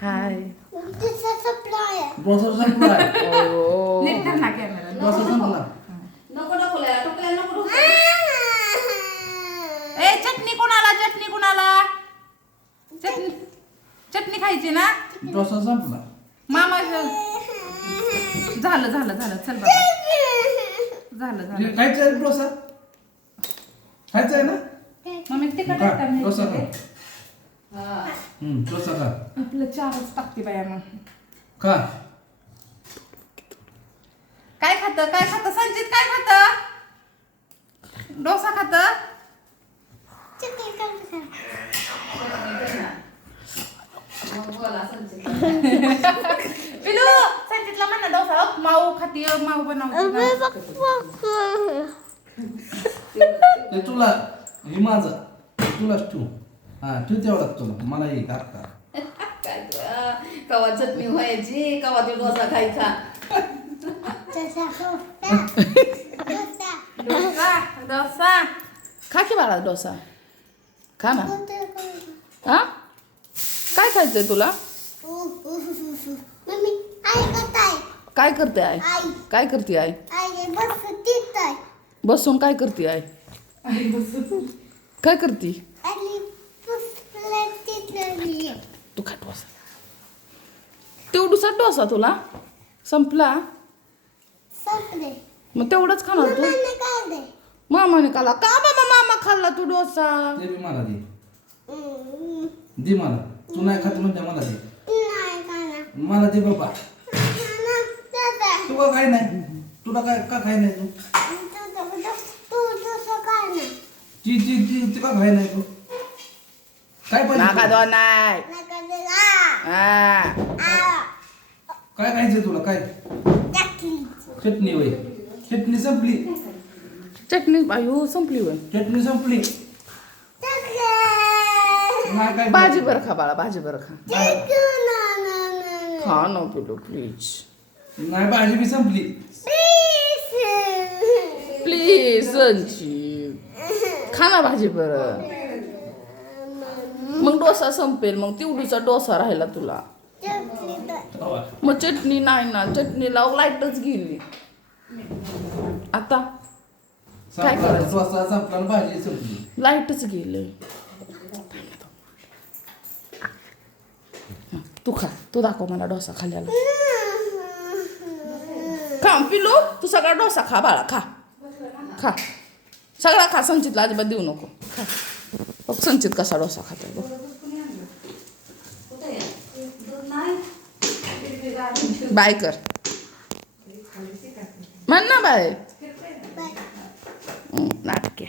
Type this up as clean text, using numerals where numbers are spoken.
हाय डोसा संपलाय. डोसा संपलाय. ओ नीट धर ना कॅमेरा. डोसा संपला. नको नको लया, टोपल्याला नको डोसा. ए चटणी कोणाला, चटणी कोणाला? चटणी चटणी खायची ना डोसा संपला. मामा. झालं झालं झालं चल बाबा. झालं झालं. खायचा आहे डोसा? खायचा आहे ना? मम्मी तिखट खा, आहे का नाही? डोसा खा. हा. डोसा खा. आपलं चारच टाकते बाया मग. खा. काय खातं संचित काय खातं? डोसा खातं? चिकन खायचं. मग बोला संचित. पिलू संचितला म्हणा डोसा माऊ खाती माऊ बनवते. ते तुला हे माझा तुलाच ठेवू. हा ठेव तेवढाच तुला. मला हे का काय गं, कवा चटणी व्हायची कवा ते डोसा खायचा. डोसा डोसा डोसा. डोसा डोसा खा की बाळा डोसा खा ना. कोणतं कोणतं? हा काय खायचंय तुला? मम्मी आई करताय. काय करते आई? आई काय करते आई? आई बस तिथं. बसून काय करते आई? काय करते? आणि पुसला तिथं. तू खा डोसा. तेवढूसा डोसा तुला संपला संपले. मग तेवढंच खाणार तू? मम्माने काय दे? मामाने खाल्ला का बाबा? मामा खाल्ला तू डोसा. ते बी मला दे. दे मला. तू नाही खात म्हणजे मला दे. नाही खाणार. मला दे बाबा. खाणार दादा. तू का खाय नाही? तुला काय का खाय नाही तू? तू डोसा खाणार. ती ती ती ती का खाय नाही तू? काय नाका पाहिजे? दो नाही. नका दिला. हा आ. काय खायचं तुला? काय टाकली. चटणी वय. चटणी संपली. चटणी अयो संपली होय. चटणी संपली. टाकले. नाही काय भाजी बरं खा बाळा भाजी बरं खा. चिकन ना. खा ना पिलो प्लीज नाही भाजी बी संपली. प्लीज संचित खा ना भाजी बरं. मग डोसा संपेल मग तेवढीचा डोसा राहिला तुला. मग चटणी नाही ना चटणीला लाईटच गेली आता काय संपला. करायचं? डोसा संपला आणि भाजी संपली. लाईटच गेले. तू खा तू दाखव मला डोसा खाल्ल्याला. खा पिलू तू सगळा डोसा खा बाळा खा खा सगळा खा. संचितला अजिबात देऊ नको. खा बघ संचित कसा डोसा खातोय बघ. कुठे आहे? दूध नाही. बाय कर म्हण ना बाय. नाटके